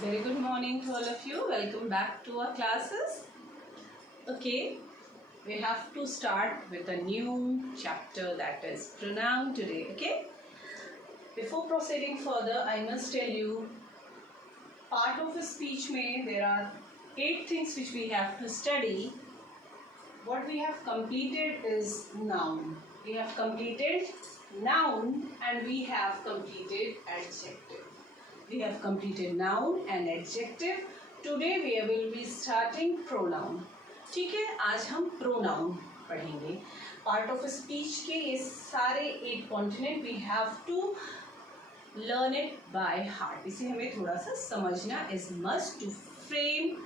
Very good morning to all of you. Welcome back to our classes. Okay, we have to start with a new chapter, that is pronoun today. Okay, before proceeding further, I must tell you, part of a speech there are 8 things which we have to study. What we have completed is noun. We have completed noun and we have completed adjective. We have completed noun and adjective. Today we will be starting pronoun. ठीक है, आज हम pronoun पढ़ेंगे. Part of speech के ये सारे 8 component we have to learn it by heart. इसे हमें थोड़ा सा समझना is must to frame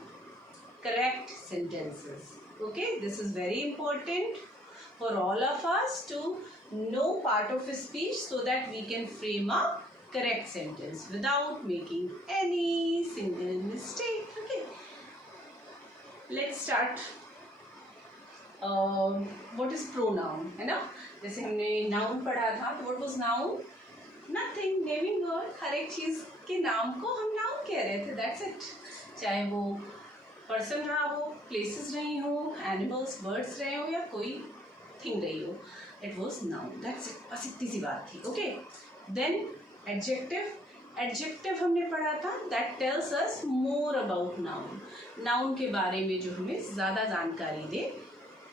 correct sentences. Okay, this is very important for all of us to know part of a speech so that we can frame a correct sentence without making any single mistake. Okay, let's start. What is pronoun, है ना? जैसे हमने noun पढ़ा था, तो what was noun? Nothing, naming word. हर एक चीज के नाम को हम noun कह रहे थे. That's it. चाहे वो person रहा हो, places रही हो, animals, birds रहे हो या कोई thing रही हो, it was noun. That's it. बस इतनी सी बात थी. Okay. Then एडजेक्टिव हमने पढ़ा था. That tells us more about noun. Noun के बारे में जो हमें ज़्यादा जानकारी दे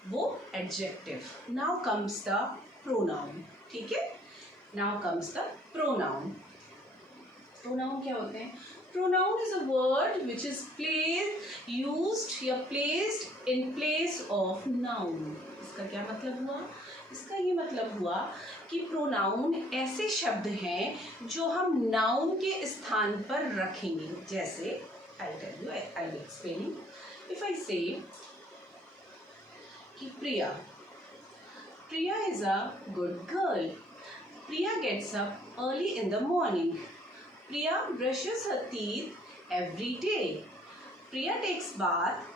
वो adjective. Now comes the pronoun. ठीक है, now comes the pronoun. Pronoun क्या होते हैं? Pronoun is a word which is used या placed in place of noun. इसका क्या मतलब हुआ? इसका ये मतलब हुआ कि प्रोनाउन ऐसे शब्द हैं जो हम नाउन के स्थान पर रखेंगे. जैसे I tell you, I will explain. If I say कि Priya, Priya is a good girl. Priya gets up early in the morning. Priya brushes her teeth every day. Priya takes bath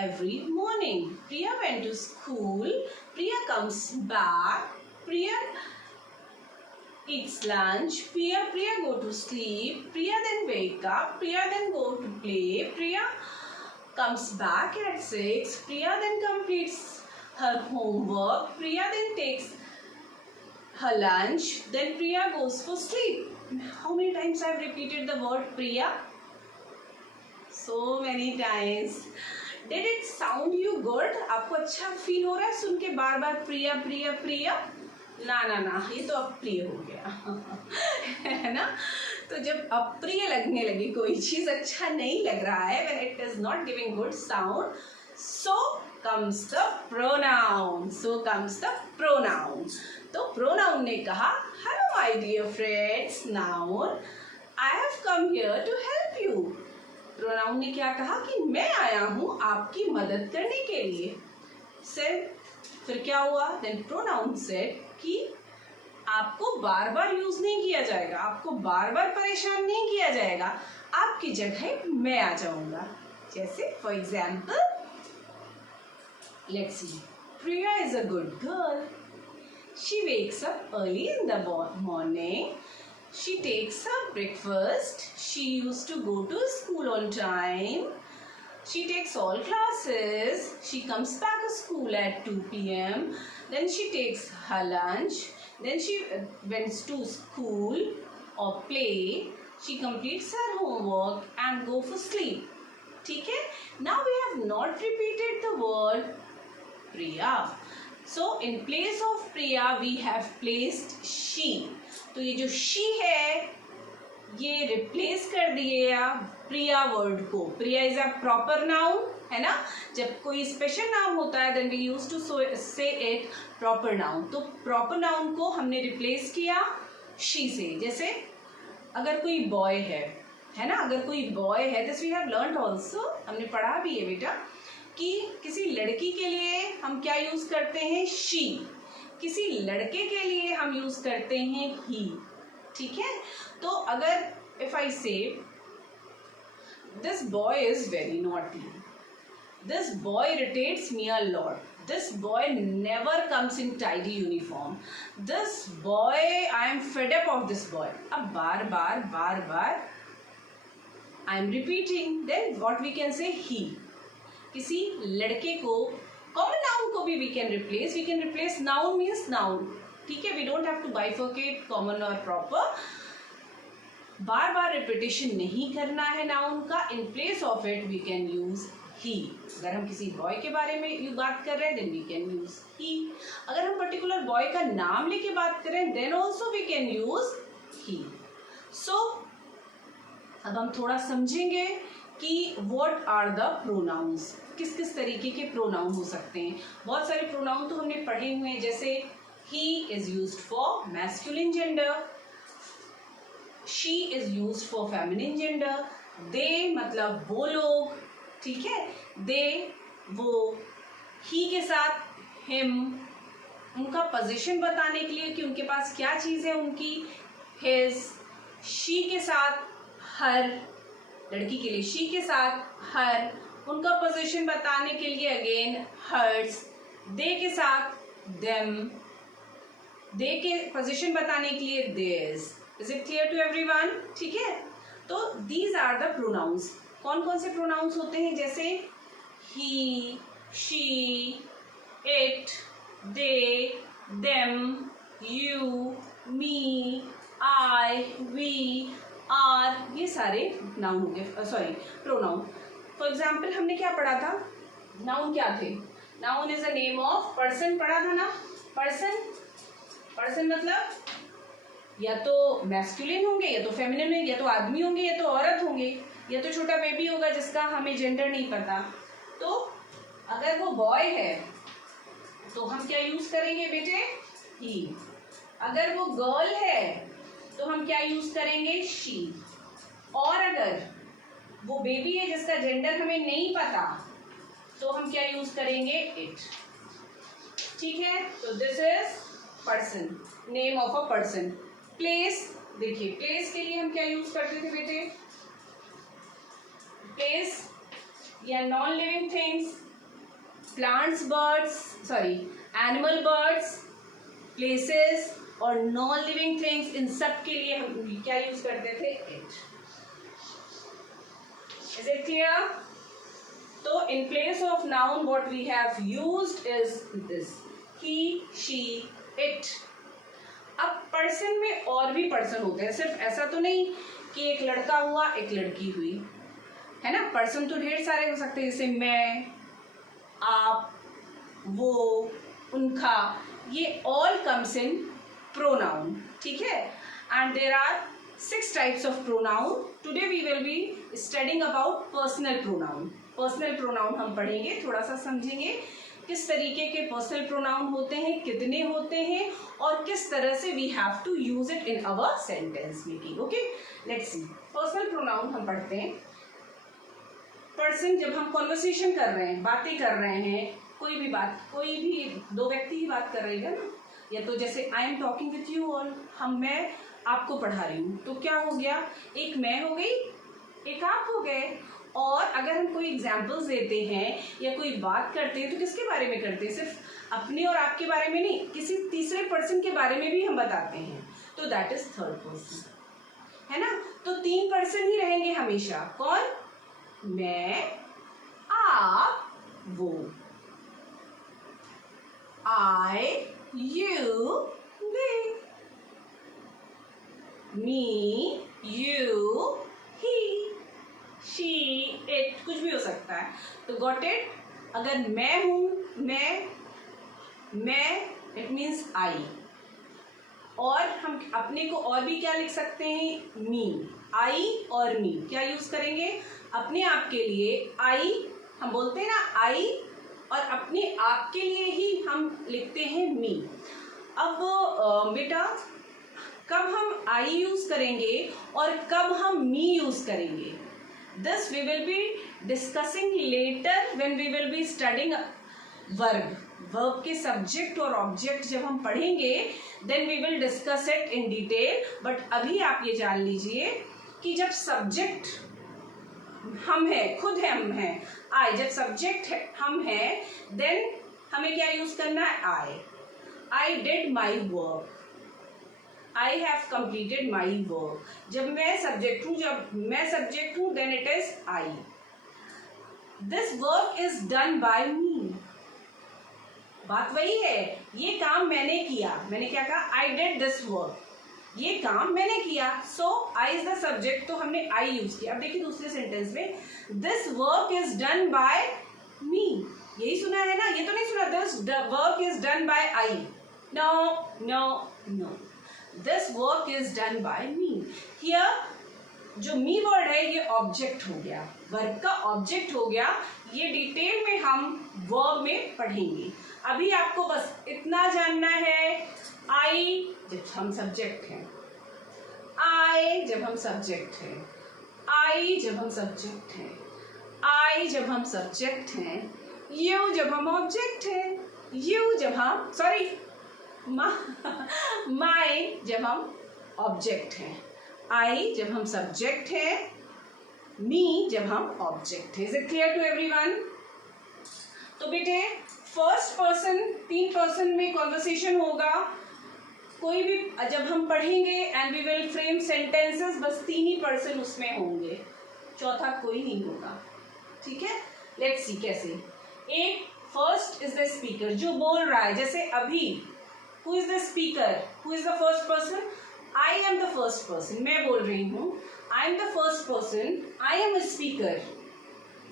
every morning. Priya went to school. Priya comes back. Priya eats lunch. Priya go to sleep. Priya then wake up. Priya then go to play. Priya comes back at 6. Priya then completes her homework. Priya then takes her lunch. Then Priya goes for sleep. How many times I have repeated the word Priya? So many times. Did it sound you good? आपको अच्छा feel हो रहा है सुन के बार बार प्रिया प्रिया प्रिया? ना ना ना, ये तो अप्रिय हो गया है ना. तो जब अप्रिय लगने लगी कोई चीज, अच्छा नहीं लग रहा है, when it is not giving good sound, so comes the pronoun. So comes the pronoun. तो pronoun ने कहा, hello my dear friends, noun, I have come here to help you. Pronoun ने क्या कहा कि मैं आया हूं आपकी मदद करने के लिए. सेड, फिर क्या हुआ? देन प्रोनाउन सेड कि आपको बार बार यूज नहीं किया जाएगा, आपको बार बार परेशान नहीं किया जाएगा, आपकी जगह मैं आ जाऊंगा. जैसे for example, let's see. Priya is a good girl. She wakes up early in the morning. She takes her breakfast. She used to go to school on time. She takes all classes. She comes back to school at 2 p.m. Then she takes her lunch. Then she went to school or play. She completes her homework and go for sleep. ठीक है? Now we have not repeated the word Priya. So in place of Priya we have placed she. तो ये जो she है ये replace कर दिए प्रिया word को. प्रिया इज अ प्रॉपर नाउन, है ना. जब कोई स्पेशल नाउन होता है देन वी यूज टू से इट प्रॉपर नाउन. तो प्रॉपर नाउन को हमने रिप्लेस किया she से. जैसे अगर कोई बॉय है ना, अगर कोई बॉय है, this we have learned also, हमने पढ़ा भी है बेटा, कि किसी लड़की के लिए हम क्या यूज करते हैं? she. किसी लड़के के लिए हम यूज करते हैं ही. ठीक है. तो अगर if I say this boy is very naughty, this boy irritates me a lot, this boy never comes in tidy uniform, this boy, I am fed up of this boy. अब बार बार बार बार I am repeating, then what we can say he. किसी लड़के को, common noun को भी we can replace noun means noun, ठीक है, we don't have to bifurcate common और प्रॉपर। बार बार रिपीटिशन नहीं करना है नाउन का, in place of it we can use he. अगर हम किसी बॉय के बारे में बात कर रहे हैं then we can use he. अगर हम पर्टिकुलर बॉय का नाम लेके बात करें then also we can use he. So अब हम थोड़ा समझेंगे कि व्हाट आर द प्रोनाउंस, किस किस तरीके के प्रोनाउन हो सकते हैं। बहुत सारे प्रोनाउन तो हमने पढ़े हुए हैं, जैसे he is used for masculine gender, she is used for feminine gender, they मतलब वो लोग, ठीक है, दे वो, ही के साथ हिम, उनका पोजीशन बताने के लिए कि उनके पास क्या चीज़ है उनकी, हिज, शी के साथ हर, लड़की के लिए शी के साथ हर, उनका पोजीशन बताने के लिए अगेन हर्स, दे के साथ देम, दे के पोजीशन बताने के लिए there's. Is it clear to everyone? ठीक है, तो दीज आर द प्रोनाउंस। कौन कौन से प्रोनाउंस होते हैं, जैसे he, she, it, they, them, you, me, I, we, are, ये सारे नाउन हो गए, सॉरी प्रोनाउन। फॉर एग्जाम्पल हमने क्या पढ़ा था, नाउन क्या थे, noun is a name of person पढ़ा था ना। पर्सन मतलब या तो मैस्कुलिन होंगे, या तो फेमिनिन होंगे, या तो आदमी होंगे, या तो औरत होंगे, या तो छोटा बेबी होगा जिसका हमें जेंडर नहीं पता। तो अगर वो बॉय है तो हम क्या यूज करेंगे बेटे, ही। अगर वो गर्ल है तो हम क्या यूज करेंगे, शी। और अगर वो बेबी है जिसका जेंडर हमें नहीं पता तो हम क्या यूज करेंगे, इट। ठीक है, तो this is person, name of a person. Place, देखिए प्लेस के लिए हम क्या यूज करते थे बेटे, प्लेस या non living things, plants, birds, sorry animal, birds, places और नॉन लिविंग थिंग्स, इन सब के लिए हम क्या यूज करते थे, इट। Is it clear? तो in place of noun what we have used is this, he, she, it. अब पर्सन में और भी पर्सन होते हैं, सिर्फ ऐसा तो नहीं कि एक लड़का हुआ एक लड़की हुई, है ना। पर्सन तो ढेर सारे हो सकते हैं, जैसे मैं, आप, वो, उनका, ये ऑल कम्स इन प्रोनाउन, ठीक है। And there are 6 types of pronoun. Today we will be studying about personal pronoun. Personal pronoun हम पढ़ेंगे, थोड़ा सा समझेंगे किस तरीके के पर्सनल प्रोनाउन होते हैं, कितने होते हैं, और किस तरह से we have to use it in our sentence making. Okay, let's see. Personal pronoun हम पढ़ते हैं। पर्सन, जब हम कॉन्वर्सेशन कर रहे हैं, बातें कर रहे हैं, कोई भी बात, कोई भी दो व्यक्ति ही बात कर रहे हैं ना, या तो जैसे I am talking with you और मैं आपको पढ़ा रही हूँ, तो क्या हो गया, एक मैं हो गई, एक आप हो गए। और अगर हम कोई एग्जाम्पल्स देते हैं या कोई बात करते हैं तो किसके बारे में करते हैं, सिर्फ अपने और आपके बारे में नहीं, किसी तीसरे पर्सन के बारे में भी हम बताते हैं, तो दैट इज थर्ड पर्सन, है ना। तो 3 पर्सन ही रहेंगे हमेशा, कौन, मैं, आप, वो, I, you, we, me, you, he, she, it, कुछ भी हो सकता है। तो गॉट इट। अगर मैं हूं, मैं इट मीन्स आई, और हम अपने को और भी क्या लिख सकते हैं, मी, आई और मी, क्या यूज करेंगे अपने आप के लिए, आई हम बोलते हैं ना आई, और अपने आप के लिए ही हम लिखते हैं मी। अब बेटा कब हम आई यूज करेंगे और कब हम मी यूज करेंगे, this we will be discussing later when we will be studying verb. Verb के सब्जेक्ट और ऑब्जेक्ट जब हम पढ़ेंगे then we will discuss it in detail. But अभी आप ये जान लीजिए कि जब सब्जेक्ट हम हैं, खुद है हम हैं, आई, जब सब्जेक्ट हम हैं देन हमें क्या यूज करना है, I did my work. I have completed my work. जब मैं सब्जेक्ट हूँ then it is I. This work is done by me. बात वही है, ये काम मैंने किया। मैंने क्या कहा? I did this work. ये काम मैंने किया। सो आई इज द सब्जेक्ट, तो हमने आई यूज किया। अब देखिए दूसरे सेंटेंस में, this work is done by me. यही सुना है ना? ये तो नहीं सुना this work is done by I. No no no, this work is done by me. Here जो मी वर्ड है ये ऑब्जेक्ट हो गया, वर्ब का ऑब्जेक्ट हो गया। ये डिटेल में हम वर्ब में पढ़ेंगे। अभी आपको बस इतना जानना है, आई जब हम सब्जेक्ट हैं, आई जब हम सब्जेक्ट हैं, आई जब हम सब्जेक्ट हैं, आई जब हम सब्जेक्ट हैं, यू जब हम ऑब्जेक्ट हैं, यू जब हम माई जब हम ऑब्जेक्ट हैं, आई जब हम सब्जेक्ट हैं, मी जब हम ऑब्जेक्ट हैं। Is it clear to everyone? तो बेटे फर्स्ट पर्सन, 3 पर्सन में कॉन्वर्सेशन होगा। कोई भी जब हम पढ़ेंगे and we will frame sentences, बस 3 ही पर्सन उसमें होंगे, चौथा कोई नहीं होगा। ठीक है, लेट्स सी कैसे। एक फर्स्ट इज द स्पीकर, जो बोल रहा है। जैसे अभी who is the speaker, who is the first person? I am the first person. मैं बोल रही हूँ, I am the first person, I am a speaker.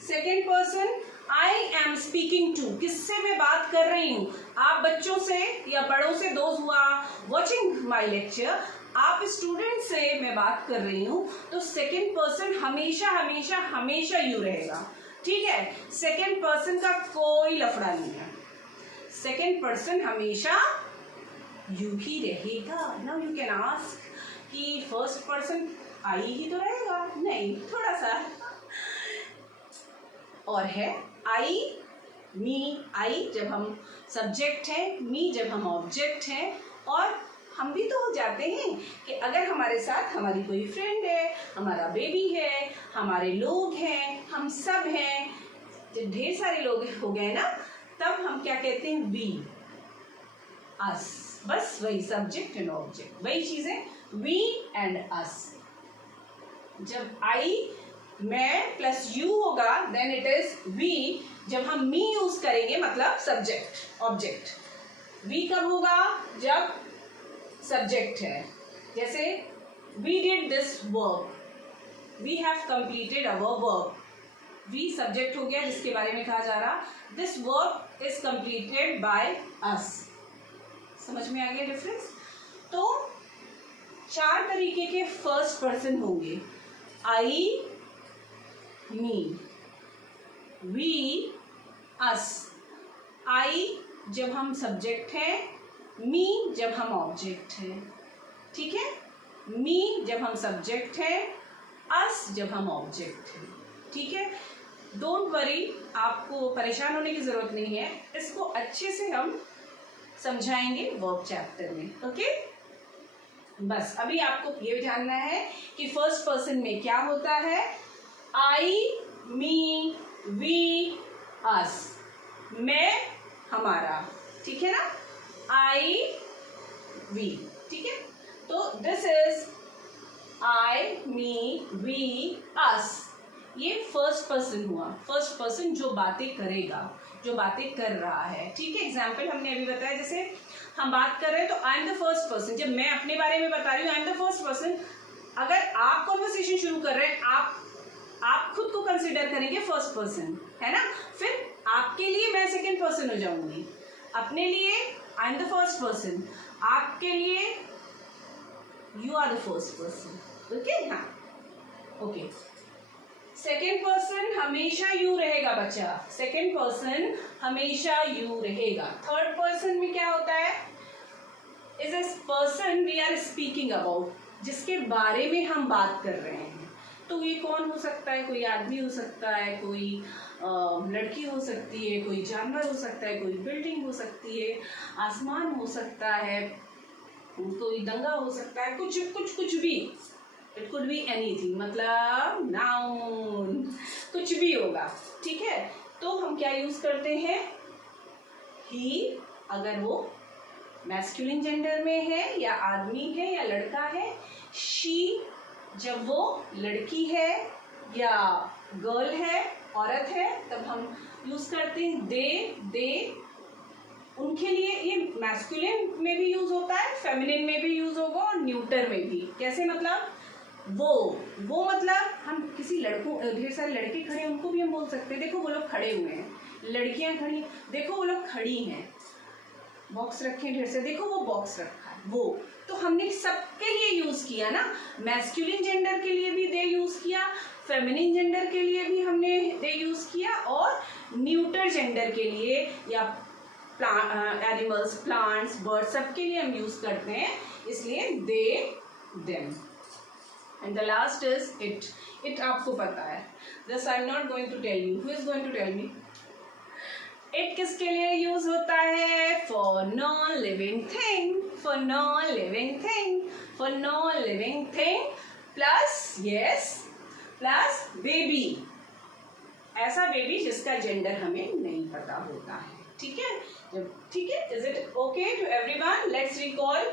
Second person, I am speaking to. किससे मैं बात कर रही हूँ? आप बच्चों से या बड़ों से, दोस्त हुआ वॉचिंग माई लेक्चर, आप स्टूडेंट से मैं बात कर रही हूँ। तो सेकेंड पर्सन हमेशा हमेशा हमेशा यू रहेगा। ठीक है, सेकेंड पर्सन का कोई लफड़ा नहीं है, सेकेंड पर्सन हमेशा यू ही रहेगा। नाउ यू कैन आस्क कि फर्स्ट पर्सन आई ही तो रहेगा? नहीं, थोड़ा सा और है। आई, मी, आई जब हम सब्जेक्ट हैं, मी जब हम ऑब्जेक्ट हैं। और हम भी तो हो जाते हैं कि अगर हमारे साथ हमारी कोई फ्रेंड है, हमारा बेबी है, हमारे लोग हैं, हम सब हैं, जब ढेर सारे लोग हो गए ना, तब हम क्या कहते हैं? वी, अस। बस वही सब्जेक्ट एंड ऑब्जेक्ट, वही चीजें, वी एंड अस। जब आई, मैं प्लस यू होगा देन इट इज वी। जब हम मी यूज करेंगे मतलब सब्जेक्ट ऑब्जेक्ट। वी कब होगा? जब सब्जेक्ट है। जैसे we did this work, we have completed our work. We subject हो गया जिसके बारे में कहा जा रहा, this work is completed by us. समझ में आ गया डिफरेंस? तो 4 तरीके के फर्स्ट पर्सन होंगे, आई, मी, वी, अस। आई जब हम सब्जेक्ट हैं, मी जब हम ऑब्जेक्ट हैं। ठीक है, मी जब हम सब्जेक्ट हैं, अस जब हम ऑब्जेक्ट हैं। ठीक है, डोंट वरी, आपको परेशान होने की जरूरत नहीं है, इसको अच्छे से हम समझाएंगे वर्ब चैप्टर में। ओके, बस अभी आपको ये जानना है कि फर्स्ट पर्सन में क्या होता है। I, me, we, us. मैं, हमारा। ठीक है ना? I, we. ठीक है, तो this is I, me, we, us. ये फर्स्ट पर्सन हुआ, फर्स्ट पर्सन जो बातें करेगा, जो बातें कर रहा है। ठीक है, एग्जाम्पल हमने अभी बताया, जैसे हम बात कर रहे हैं तो आई एम द फर्स्ट पर्सन। जब मैं अपने बारे में बता रही हूँ, I am the first person. अगर आप कॉन्वर्सेशन शुरू कर रहे हैं, आप खुद को कंसिडर करेंगे फर्स्ट पर्सन, है ना? फिर आपके लिए मैं सेकंड पर्सन हो जाऊंगी, अपने लिए I am the first person, आपके लिए you are the first person. Okay, हाँ, ओके। सेकेंड पर्सन हमेशा यू रहेगा बच्चा, सेकेंड पर्सन हमेशा यू रहेगा। थर्ड पर्सन में क्या होता है? Is a person we are speaking about, जिसके बारे में हम बात कर रहे हैं। तो ये कौन हो सकता है? कोई आदमी हो सकता है, कोई लड़की हो सकती है, कोई जानवर हो सकता है, कोई बिल्डिंग हो सकती है, आसमान हो सकता है, कोई दंगा हो सकता है, कुछ भी। इट कुड बी एनीथिंग, मतलब नाउन, कुछ भी होगा। ठीक है, तो हम क्या यूज करते हैं? ही, अगर वो मैस्कुलिन जेंडर में है या आदमी है या लड़का है, शी जब वो लड़की है या गर्ल है, औरत है, तब हम यूज करते हैं दे उनके लिए। ये मैस्कुलिन में भी यूज होता है, फेमिनिन में भी यूज होगा और न्यूटर में भी। कैसे मतलब वो मतलब हम किसी लड़कों, ढेर सारे लड़के खड़े हैं उनको भी हम बोल सकते हैं देखो वो लोग खड़े हुए हैं, लड़कियां खड़ी देखो वो लोग खड़ी हैं, बॉक्स रखे ढेर से देखो वो बॉक्स रखा है, वो तो हमने सबके लिए यूज किया ना। मैस्कुलिन जेंडर के लिए भी दे यूज किया, फेमिनिन जेंडर के लिए भी हमने दे यूज किया, और न्यूटर जेंडर के लिए या एनिमल्स, प्लांट्स, बर्ड्स सबके लिए हम यूज करते हैं, इसलिए they them. And the last is it. It आपको पता है, this I am not going to tell you, who is going to tell me? It किसके लिए यूज होता है? For non living thing, for non living thing, for non living thing plus yes plus baby, ऐसा baby जिसका gender हमें नहीं पता होता है। ठीक है, ठीक है, is it okay to everyone? Let's recall.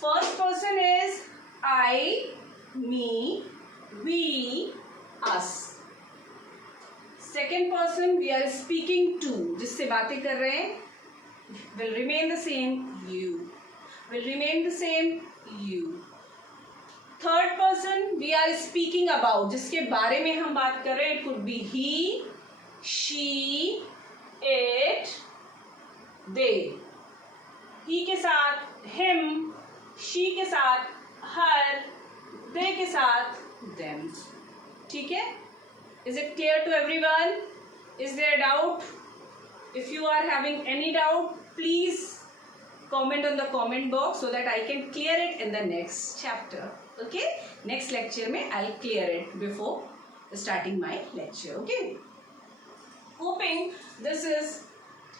First person is I, me, we, us. Second person we are speaking to, जिससे बातें कर रहे हैं, will remain the same, you will remain the same, you. Third person we are speaking about, जिसके बारे में हम बात कर रहे हैं, it could be he, she, it, they. He के साथ हिम, शी के साथ हर, दे के साथ देम। ठीक है, is it clear to everyone? Is there a doubt? If you are having any doubt, please comment on the comment box so that I can clear it in the next chapter. Okay, next lecture mein I'll clear it before starting my lecture. Okay, hoping this is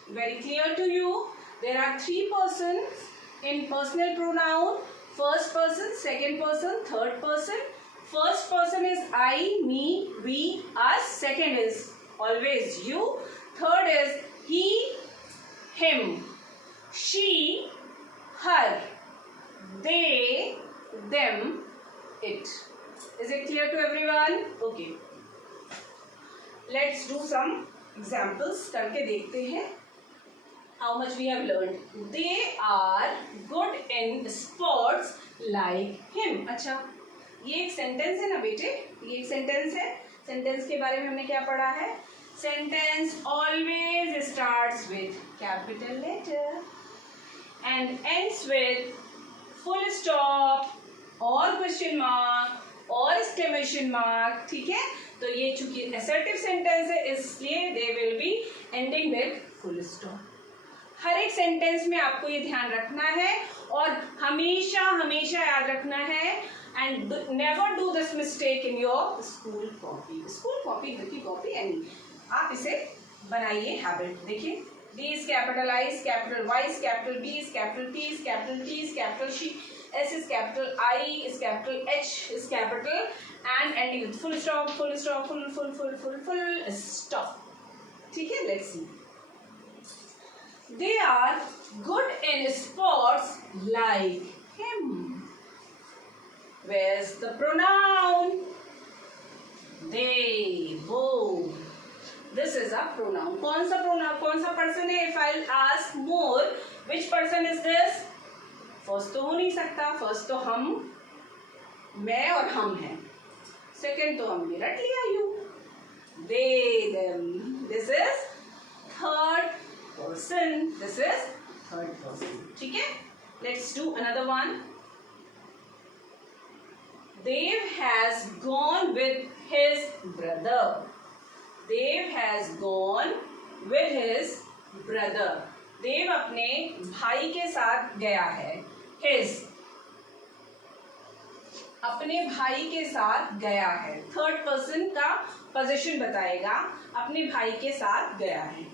very clear to you. There are three persons in personal pronoun: first person, second person, third person. First person is I, me, we, us. Second is always you. Third is he, him, she, her, they, them, it. Is it clear to everyone? Okay. Let's do some examples. करके देखते हैं how much we have learned. They are good in sports like him. अच्छा, ये एक sentence है ना बेटे, ये एक सेंटेंस है। सेंटेंस के बारे में हमने क्या पढ़ा है? Sentence always starts with capital letter and ends with full stop और क्वेश्चन मार्क और एक्सक्लेमेशन मार्क। ठीक है, तो ये चूंकि असर्टिव सेंटेंस है इसलिए they will be ending with full stop. हर एक सेंटेंस में आपको ये ध्यान रखना है और हमेशा हमेशा याद रखना है, and never do this mistake in your school copy. School copy की copy any, आप इसे बनाइए हैबिट। देखिए, D is capitalized, capital Y is capital, B is capital, T is capital, T is capital, S is capital, I is capital, H is capital, and ending with full stop, full stop, full stop. ठीक है, let's see. They are good in sports like him. Where's the pronoun? They, वो. This is a pronoun. कौन सा pronoun? कौन सा person है? If I'll ask more, which person is this? First तो हो नहीं सकता. First तो हम, मैं और हम हैं. Second तो हमने रट लिया you. They, them. This is third person. This is third person. ठीक है? Let's do another one. Dev has gone with his brother. Dev has gone with his brother. देव अपने भाई के साथ गया है. His, अपने भाई के साथ गया है. थर्ड पर्सन का पोजीशन बताएगा. अपने भाई के साथ गया है.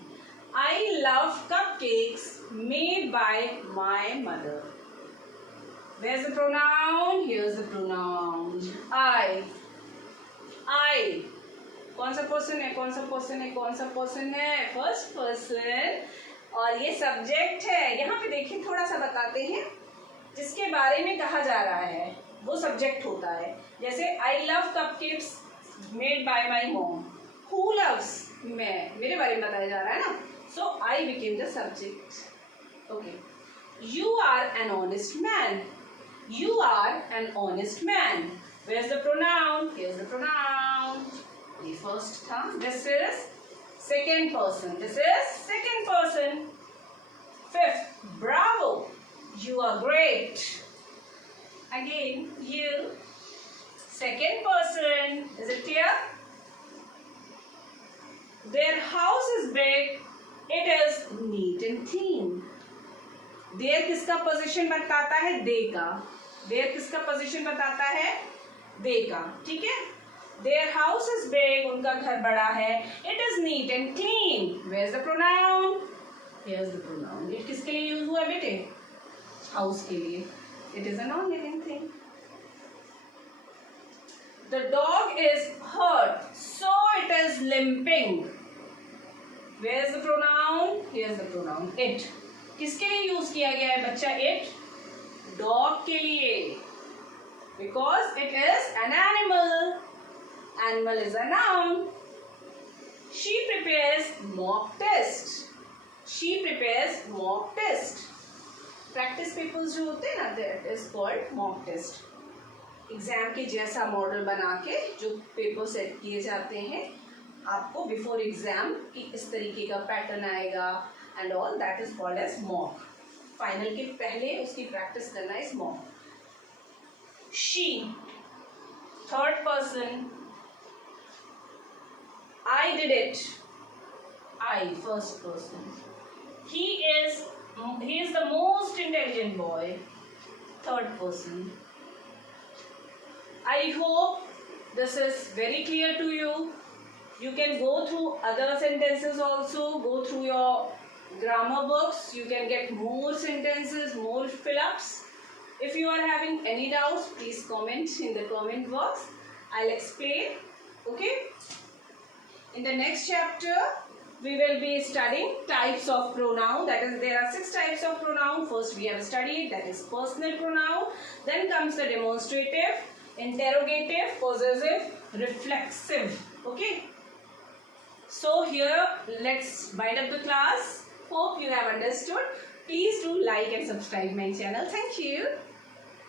I love cupcakes made by my mother. Where's the pronoun? Here's the pronoun. I. कौन सा पर्सन है? कौन सा पर्सन है? कौन सा पर्सन है? फर्स्ट पर्सन और ये सब्जेक्ट है। यहाँ पे देखिए थोड़ा सा बताते हैं जिसके बारे में कहा जा रहा है वो सब्जेक्ट होता है। जैसे I love cupcakes made by my mom. Who loves? मैं, मेरे बारे में बताया जा रहा है ना। So I became the subject. Okay, you are an honest man. You are an honest man. Where's the pronoun? Here's the pronoun. The first tha. This is second person. This is second person. Fifth, bravo. You are great. Again, you. Second person. Is it clear? Their house is big. It is neat and clean. There किसका पोजीशन बताता है? दे का। There किसका पोजीशन बताता है? दे का। ठीक है, देयर हाउस इज बिग, उनका घर बड़ा है। It is neat and clean. Where is the pronoun? Here is the pronoun. It किसके लिए यूज हुआ बेटे? हाउस के लिए। It is a non living thing. The dog is hurt so it is limping. Where is the pronoun? Here is the pronoun. It किसके लिए use किया गया है बच्चा? इट डॉग के लिए, because it is an animal. Animal is a noun. She prepares mock test. She prepares mock test. Practice papers जो होते हैं ना, that is called mock test. Exam के जैसा मॉडल बना के जो पेपर सेट किए जाते हैं आपको बिफोर एग्जाम, कि इस तरीके का पैटर्न आएगा and all, that is called as mock. Final के पहले उसकी practice करना is mock. She, third person. I did it. I, first person. He is the most intelligent boy. Third person. I hope this is very clear to you. You can go through other sentences also, go through your grammar books. You can get more sentences, more fill-ups. If you are having any doubts, please comment in the comment box. I'll explain. Okay? In the next chapter, we will be studying types of pronoun. That is, there are 6 types of pronoun. First we have studied, that is personal pronoun. Then comes the demonstrative, interrogative, possessive, reflexive. Okay? So here, let's wind up the class. Hope you have understood. Please do like and subscribe my channel. Thank you.